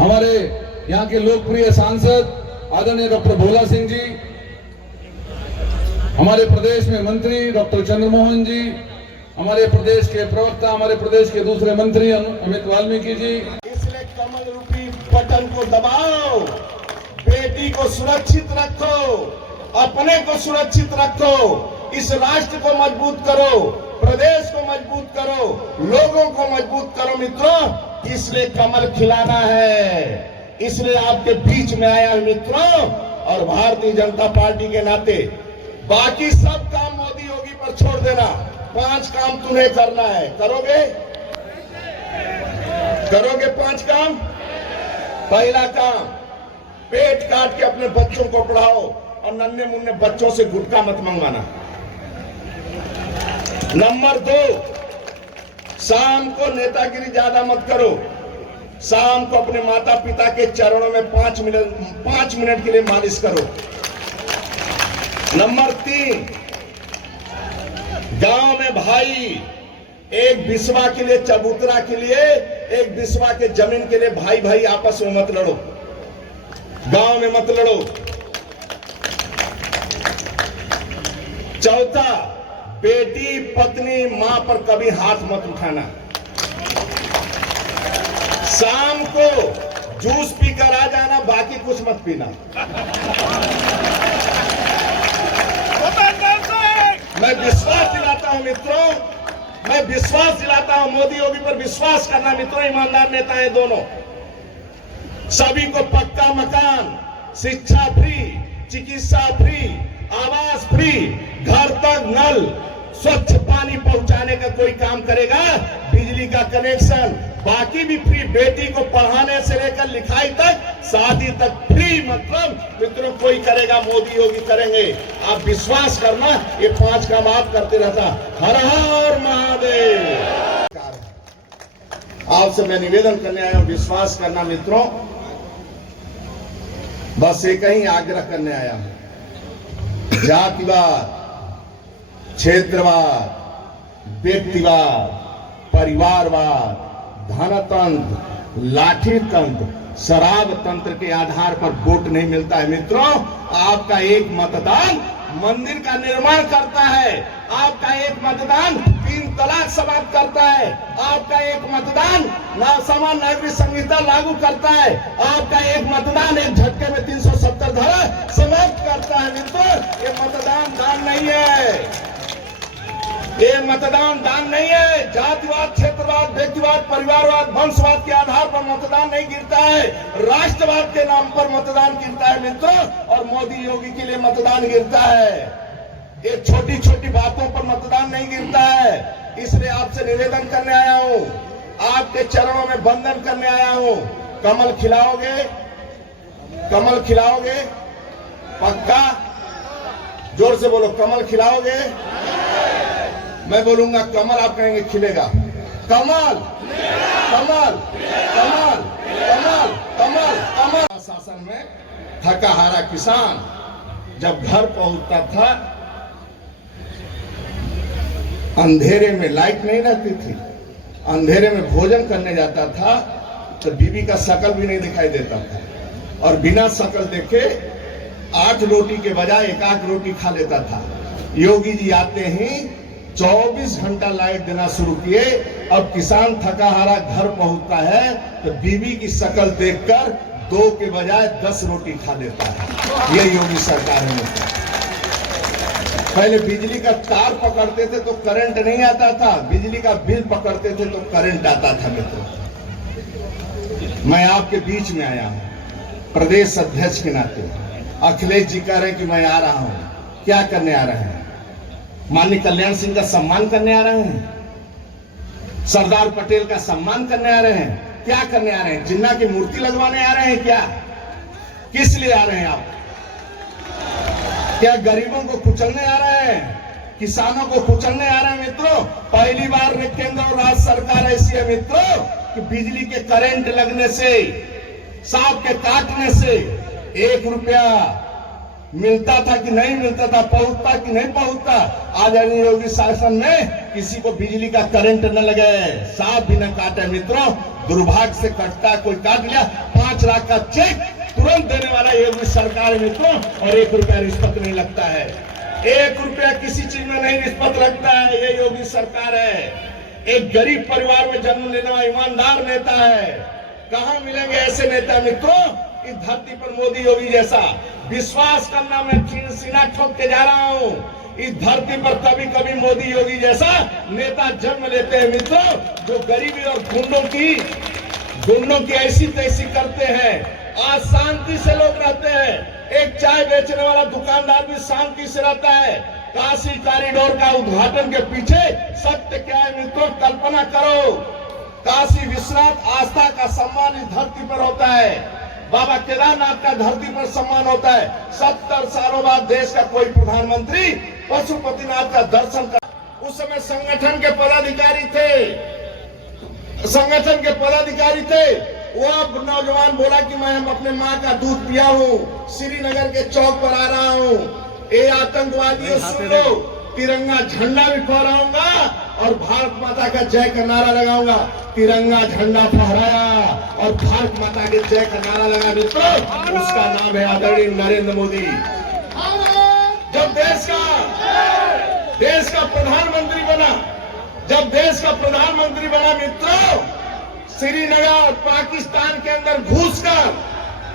हमारे यहाँ के लोकप्रिय सांसद आदरणीय डॉक्टर भोला सिंह जी, हमारे प्रदेश में मंत्री डॉक्टर चंद्रमोहन जी, हमारे प्रदेश के प्रवक्ता, हमारे प्रदेश के दूसरे मंत्री अमित वाल्मीकि जी। इसलिए कमल रूपी बटन को दबाओ, बेटी को सुरक्षित रखो, अपने को सुरक्षित रखो, इस राष्ट्र को मजबूत करो, प्रदेश को मजबूत करो, लोगों को मजबूत करो मित्रों। इसलिए कमल खिलाना है, इसलिए आपके बीच में आया है मित्रों। और भारतीय जनता पार्टी के नाते बाकी सब काम मोदी योगी पर छोड़ देना, 5 काम तुम्हें करना है। करोगे? करोगे 5 काम? पहला काम, पेट काट के अपने बच्चों को पढ़ाओ और नन्हे मुन्ने बच्चों से गुटखा मत मंगवाना। नंबर 2, शाम को नेतागिरी ज्यादा मत करो। शाम को अपने माता पिता के चरणों में 5 मिनट के लिए मालिश करो। नंबर 3, गांव में भाई एक बिस्वा के लिए, चबूतरा के लिए, एक बिस्वा के जमीन के लिए भाई भाई आपस में मत लड़ो, गांव में मत लड़ो। चौथा, बेटी पत्नी मां पर कभी हाथ मत उठाना। शाम को जूस पीकर आ जाना, बाकी कुछ मत पीना। मैं विश्वास दिलाता हूं मित्रों, मैं विश्वास दिलाता हूं, मोदी योगी पर विश्वास करना मित्रों। ईमानदार नेता है दोनों। सभी को पक्का मकान, शिक्षा फ्री, चिकित्सा फ्री, आवास फ्री, घर तक नल, स्वच्छ पानी पहुंचाने का कोई काम करेगा, बिजली का कनेक्शन, बाकी भी फ्री। बेटी को पढ़ाने से लेकर लिखाई तक, शादी तक फ्री। मतलब मित्रों कोई करेगा, मोदी योगी करेंगे। आप विश्वास करना, ये 5 काम आप करते रहता। हर हर महादेव। आपसे मैं निवेदन करने आया हूं, विश्वास करना मित्रों। बस एक ही आग्रह करने आया हूं, जातिवाद, क्षेत्रवाद, व्यक्तिवाद, परिवारवाद, धनतंत्र, लाठी तंत्र, शराब तंत्र के आधार पर वोट नहीं मिलता है मित्रों। आपका एक मतदान मंदिर का निर्माण करता है, आपका एक मतदान 3 तलाक समाप्त करता है, आपका एक मतदान समान नागरिक संहिता लागू करता है, आपका एक मतदान एक झटके में 370 धारा समाप्त करता है मित्रों। ये मतदान दान नहीं है, ये मतदान दान नहीं है। जातिवाद, क्षेत्रवाद, व्यक्तिवाद, परिवारवाद, वंशवाद के आधार पर मतदान नहीं गिरता है, राष्ट्रवाद के नाम पर मतदान गिरता है मित्रों। और मोदी योगी के लिए मतदान गिरता है, ये छोटी छोटी बातों पर मतदान नहीं गिरता है। इसलिए आपसे निवेदन करने आया हूं, आपके चरणों में वंदन करने आया हूं। कमल खिलाओगे? कमल खिलाओगे? पक्का? जोर से बोलो, कमल खिलाओगे? मैं बोलूंगा कमल, आप कहेंगे खिलेगा। कमल, कमल, कमल, कमल, कमल, कमल। शासन में थका हारा किसान जब घर पहुंचता था, अंधेरे में लाइट नहीं रहती थी, अंधेरे में भोजन करने जाता था तो बीवी का शकल भी नहीं दिखाई देता था, और बिना शकल देखे 8 रोटी के बजाय 1-8 रोटी खा लेता था। योगी जी आते ही 24 घंटा लाइट देना शुरू किए। अब किसान थका हारा घर पहुंचता है तो बीवी की शक्ल देखकर 2 के बजाय 10 रोटी खा लेता है। ये योगी सरकार है। पहले बिजली का तार पकड़ते थे तो करंट नहीं आता था, बिजली का बिल पकड़ते थे तो करंट आता था मित्रों। मैं आपके बीच में आया हूं प्रदेश अध्यक्ष के नाते। अखिलेश जी कह रहे हैं कि मैं आ रहा हूं, क्या करने आ रहे हैं? माननीय कल्याण सिंह का सम्मान करने आ रहे हैं, सरदार पटेल का सम्मान करने आ रहे हैं, क्या करने आ रहे हैं? जिन्ना की मूर्ति लगवाने आ रहे हैं क्या? किस लिए आ रहे हैं आप? क्या गरीबों को कुचलने आ रहे हैं? किसानों को कुचलने आ रहे हैं मित्रों? पहली बार केंद्र और राज्य सरकार ऐसी है मित्रों कि बिजली के करंट लगने से, सांप के काटने से 1 रुपया मिलता था कि नहीं मिलता था, पहुंचता कि नहीं पहुंचता। आज योगी शासन में किसी को बिजली का करंट न लगे, सांप भी न काटे। मित्रों, दुर्भाग्य से कटता, कोई काट लिया, 5 लाख का चेक तुरंत देने वाला योगी सरकार है मित्रों, और 1 रुपया रिश्वत नहीं लगता है। 1 रुपया किसी चीज में नहीं रिश्वत लगता है, ये योगी सरकार है। एक गरीब परिवार में जन्म लेने वाला ईमानदार नेता है। कहां मिलेंगे ऐसे नेता मित्रों? इस धरती पर मोदी योगी जैसा। विश्वास करना, मैं सीना ठोक के जा रहा हूं, इस धरती पर कभी कभी मोदी योगी जैसा नेता जन्म लेते हैं मित्रों, जो गरीबी और गुंडों की ऐसी तैसी करते हैं। आज शांति से लोग रहते हैं। एक चाय बेचने वाला दुकानदार भी शांति से रहता है। काशी कॉरिडोर का उद्घाटन के पीछे सत्य क्या है मित्रों? कल्पना करो। काशी विश्वनाथ आस्था का सम्मान इस धरती पर होता है, बाबा केदारनाथ का धरती पर सम्मान होता है। 70 सालों बाद देश का कोई प्रधानमंत्री पशुपतिनाथ का दर्शन कर। उस समय संगठन के पदाधिकारी थे। वो अब नौजवान बोला कि मैं अपने माँ का दूध पिया हूँ, श्रीनगर के चौक पर आ रहा हूँ। ये आतंकवादियों सुन लो, तिरंगा झंडा भी फहराऊंगा और भारत माता का जय का नारा लगाऊंगा। तिरंगा झंडा फहराया और भारत माता के जय का नारा लगा मित्रों, उसका नाम है आदरणीय नरेंद्र मोदी। जब देश का प्रधानमंत्री बना मित्रों, श्रीनगर पाकिस्तान के अंदर घुसकर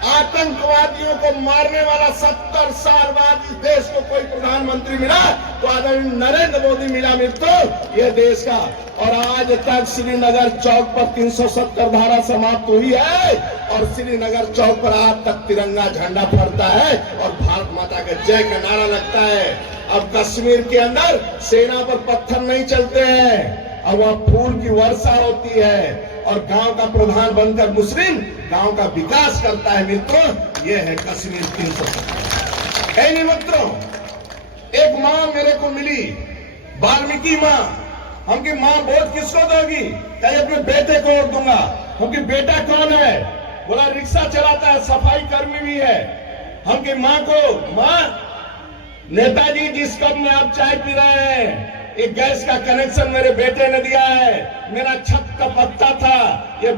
आतंकवादियों को मारने वाला 70 साल बाद इस देश को कोई प्रधानमंत्री मिला तो आदरणीय नरेंद्र मोदी मिला मित्रों, ये देश का। और आज तक श्रीनगर चौक पर 370 धारा समाप्त हुई है और श्रीनगर चौक पर आज तक तिरंगा झंडा फहरता है और भारत माता का जय का नारा लगता है। अब कश्मीर के अंदर सेना पर पत्थर नहीं चलते हैं, अब वहां फूल की वर्षा होती है और गांव का प्रधान बनकर मुस्लिम गांव का विकास करता है मित्रों, ये है कश्मीर 370। मित्रों, एक माँ मेरे को मिली, वाल्मीकि माँ। हमकी माँ वोट किसको दोगी? कहीं अपने बेटे को वोट दूंगा। हमकी बेटा कौन है? बोला रिक्शा चलाता है, सफाई कर्मी भी है। हमकी माँ को, माँ नेताजी जिस कप में आप चाय पी रहे हैं, एक गैस का कनेक्शन मेरे बेटे ने दिया है। मेरा छत का पत्ता था, ये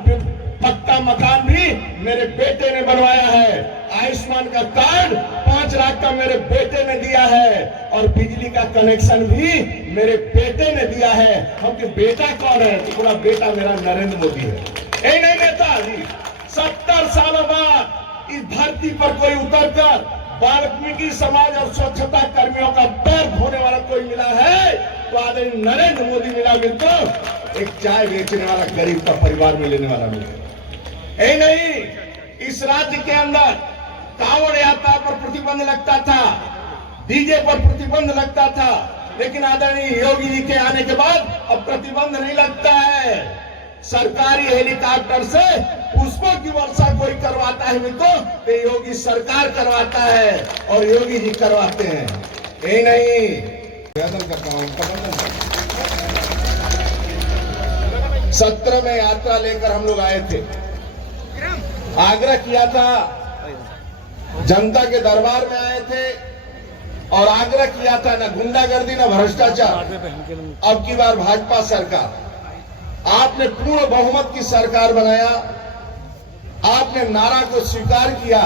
पक्का मकान भी मेरे बेटे ने बनवाया है। आयुष्मान का कार्ड 5 लाख का मेरे बेटे ने दिया है और बिजली का कनेक्शन भी मेरे बेटे ने दिया है। हमके बेटा कौन है? तो पूरा बेटा मेरा नरेंद्र मोदी है। यही नहीं नेताजी, 70 सालों बाद इस धरती पर कोई उतरकर वाल्मीकि समाज और स्वच्छता कर्मियों का पैर धोने वाला कोई मिला है तो आदरणीय नरेंद्र मोदी मिला मित्रों। एक चाय बेचने वाला गरीब का परिवार में लेने वाला मिला। यही नहीं, इस राज्य के अंदर कांवड़ यात्रा पर प्रतिबंध लगता था, डीजे पर प्रतिबंध लगता था, लेकिन आदरणीय योगी जी के आने के बाद अब प्रतिबंध नहीं लगता है। सरकारी हेलीकॉप्टर से पुष्पों की वर्षा कोई करवाता है मित्रों तो योगी सरकार करवाता है और योगी जी करवाते हैं। यही नहीं, सत्र में यात्रा लेकर हम लोग आए थे, आग्रह किया था, जनता के दरबार में आए थे और आग्रह किया था न गुंडागर्दी न भ्रष्टाचार। अब की बार भाजपा सरकार, आपने पूर्ण बहुमत की सरकार बनाया, आपने नारा को स्वीकार किया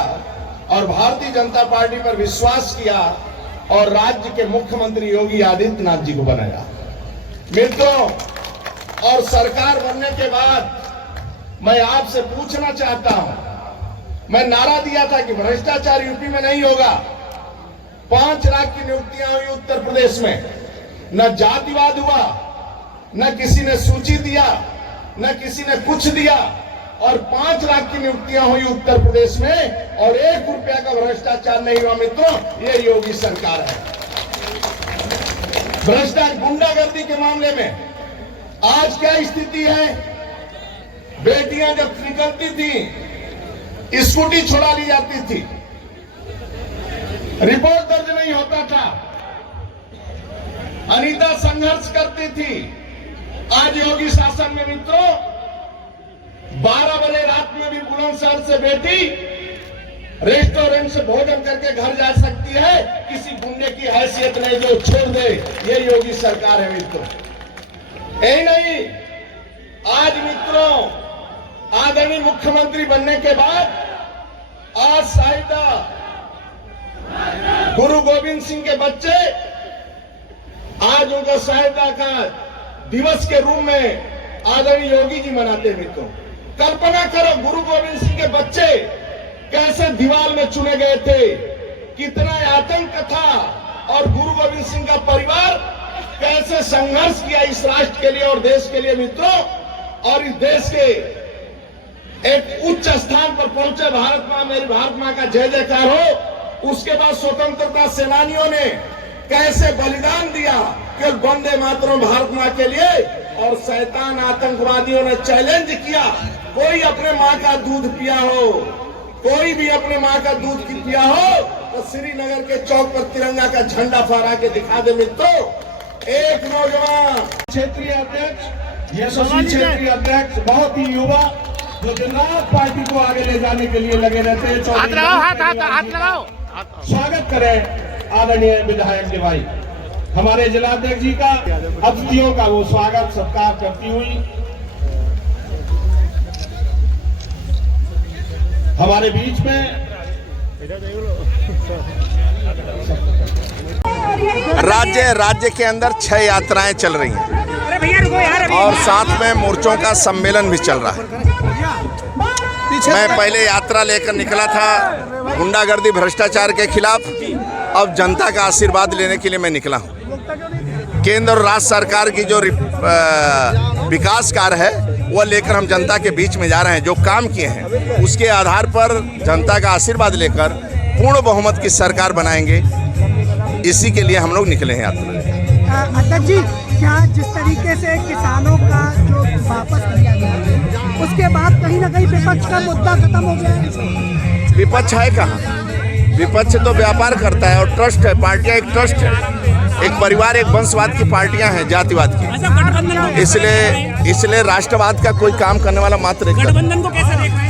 और भारतीय जनता पार्टी पर विश्वास किया और राज्य के मुख्यमंत्री योगी आदित्यनाथ जी को बनाया मित्रों। और सरकार बनने के बाद मैं आपसे पूछना चाहता हूं, मैं नारा दिया था कि भ्रष्टाचार यूपी में नहीं होगा। 5 लाख की नियुक्तियां हुई उत्तर प्रदेश में, न जातिवाद हुआ, न किसी ने सूची दिया, न किसी ने कुछ दिया और 5 लाख की नियुक्तियां हुई उत्तर प्रदेश में और 1 रुपया का भ्रष्टाचार नहीं हुआ मित्रों, ये योगी सरकार है। भ्रष्टाचार गुंडागर्दी के मामले में आज क्या स्थिति है? बेटियां जब निकलती थी स्कूटी छुड़ा ली जाती थी, रिपोर्ट दर्ज नहीं होता था, अनीता संघर्ष करती थी। आज योगी शासन में मित्रों 12 बजे रात में भी बुलंदशहर से बेटी रेस्टोरेंट से भोजन करके घर जा सकती है, किसी गुंडे की हैसियत नहीं जो छोड़ दे। ये योगी सरकार है मित्रों। यही नहीं, आज मित्रों आदरणीय मुख्यमंत्री बनने के बाद आज साहिदा गुरु गोविंद सिंह के बच्चे आज उनका साहिदा का दिवस के रूप में आदरणीय योगी जी मनाते हैं मित्रों। कल्पना करो, गुरु गोविंद सिंह के बच्चे कैसे दीवार में चुने गए थे, कितना आतंक था, और गुरु गोविंद सिंह का परिवार कैसे संघर्ष किया इस राष्ट्र के लिए और देश के लिए मित्रों। और इस देश के एक उच्च स्थान पर पहुंचे, भारत मां, मेरी भारत मां का जय जयकार हो। उसके बाद स्वतंत्रता सेनानियों ने कैसे बलिदान दिया कि वंदे मातरम भारत मां के लिए, और शैतान आतंकवादियों ने चैलेंज किया, कोई अपने मां का दूध पिया हो, कोई भी अपने मां का दूध पिया हो तो श्रीनगर के चौक पर तिरंगा का झंडा फहरा के दिखा दे मित्रों। एक नौजवान क्षेत्रीय अध्यक्ष, यशस्वी क्षेत्रीय अध्यक्ष, बहुत ही युवा, जो दिन रात पार्टी को आगे ले जाने के लिए लगे रहते हैं। हाथ लगाओ। स्वागत करें आदरणीय विधायक जी भाई, हमारे जिलाध्यक्ष जी का, अतिथियों का वो स्वागत सत्कार करती हुई हमारे बीच में राज्य के अंदर 6 यात्राएं चल रही हैं और साथ में मोर्चों का सम्मेलन भी चल रहा है। मैं पहले यात्रा लेकर निकला था गुंडागर्दी भ्रष्टाचार के खिलाफ, अब जनता का आशीर्वाद लेने के लिए मैं निकला हूँ। केंद्र और राज्य सरकार की जो विकास कार्य है वो लेकर हम जनता के बीच में जा रहे हैं। जो काम किए हैं उसके आधार पर जनता का आशीर्वाद लेकर पूर्ण बहुमत की सरकार बनाएंगे, इसी के लिए हम लोग निकले हैं यात्रा। अध्यक्ष जी, क्या जिस तरीके से किसानों का जो वापस लिया गया उसके बाद कहीं ना कहीं विपक्ष का मुद्दा खत्म हो गया है? विपक्ष है कहाँ? विपक्ष तो व्यापार करता है और ट्रस्ट है, पार्टियां एक ट्रस्ट है, एक परिवार, एक वंशवाद की पार्टियां हैं, जातिवाद की। इसलिए राष्ट्रवाद का कोई काम करने वाला मात्र एक गठबंधन को कैसे देखते हैं?